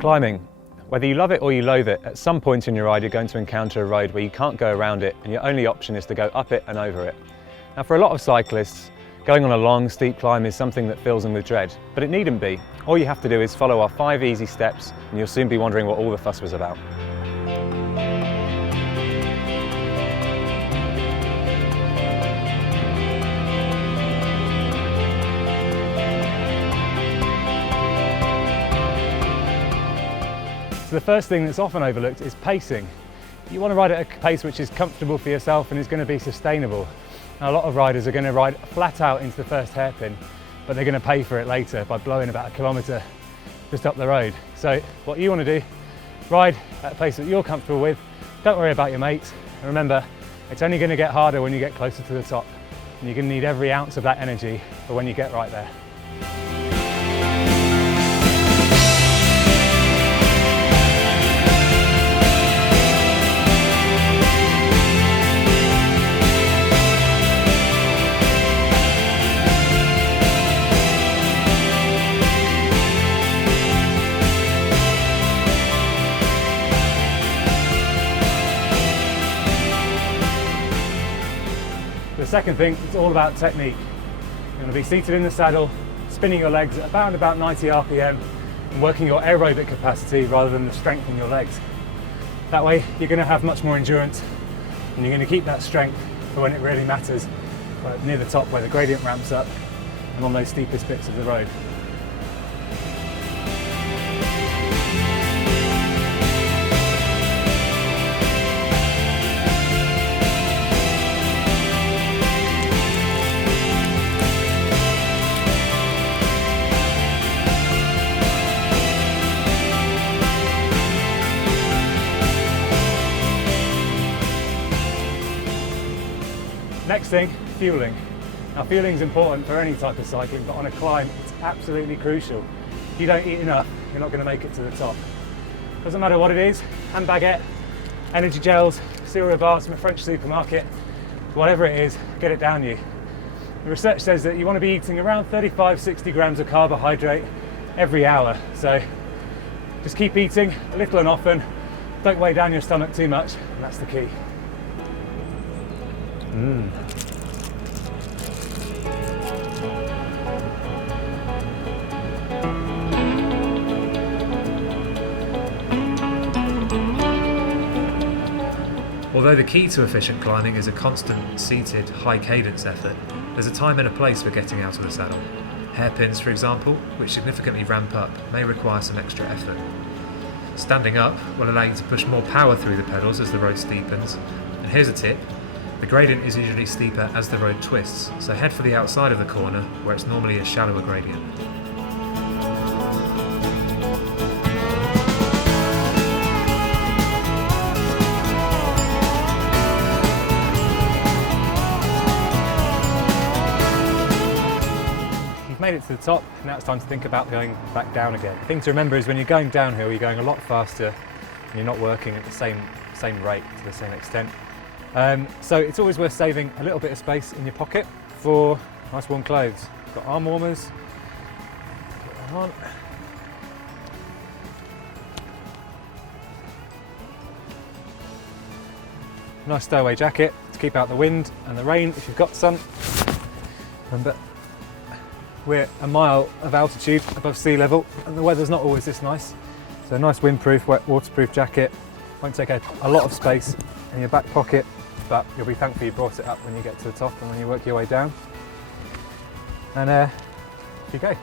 Climbing. Whether you love it or you loathe it, at some point in your ride you're going to encounter a road where you can't go around it and your only option is to go up it and over it. Now for a lot of cyclists, going on a long steep climb is something that fills them with dread, but it needn't be. All you have to do is follow our 5 easy steps and you'll soon be wondering what all the fuss was about. So the first thing that's often overlooked is pacing. You want to ride at a pace which is comfortable for yourself and is going to be sustainable. Now, a lot of riders are going to ride flat out into the first hairpin, but they're going to pay for it later by blowing about 1 kilometre just up the road. So what you want to do, ride at a pace that you're comfortable with, don't worry about your mates, and remember, it's only going to get harder when you get closer to the top, and you're going to need every ounce of that energy for when you get right there. The second thing, it's all about technique. You're going to be seated in the saddle, spinning your legs at about 90 RPM and working your aerobic capacity rather than the strength in your legs. That way you're going to have much more endurance and you're going to keep that strength for when it really matters, right near the top where the gradient ramps up and on those steepest bits of the road. Next thing, fueling. Now fueling is important for any type of cycling, but on a climb it's absolutely crucial. If you don't eat enough, you're not going to make it to the top. Doesn't matter what it is, ham baguette, energy gels, cereal bars from a French supermarket, whatever it is, get it down you. The research says that you want to be eating around 35-60 grams of carbohydrate every hour, so just keep eating a little and often, don't weigh down your stomach too much, and that's the key. Although the key to efficient climbing is a constant, seated, high cadence effort, there's a time and a place for getting out of the saddle. Hairpins, for example, which significantly ramp up, may require some extra effort. Standing up will allow you to push more power through the pedals as the road steepens. And here's a tip. The gradient is usually steeper as the road twists, so head for the outside of the corner where it's normally a shallower gradient. You've made it to the top, now it's time to think about going back down again. The thing to remember is when you're going downhill, you're going a lot faster and you're not working at the same rate to the same extent. So it's always worth saving a little bit of space in your pocket for nice warm clothes. Got arm warmers, put them on. Nice stowaway jacket to keep out the wind and the rain if you've got some. Remember, we're a mile of altitude above sea level and the weather's not always this nice. So a nice windproof, waterproof jacket. Won't take a lot of space in your back pocket, but you'll be thankful you brought it up when you get to the top and when you work your way down. And here you go.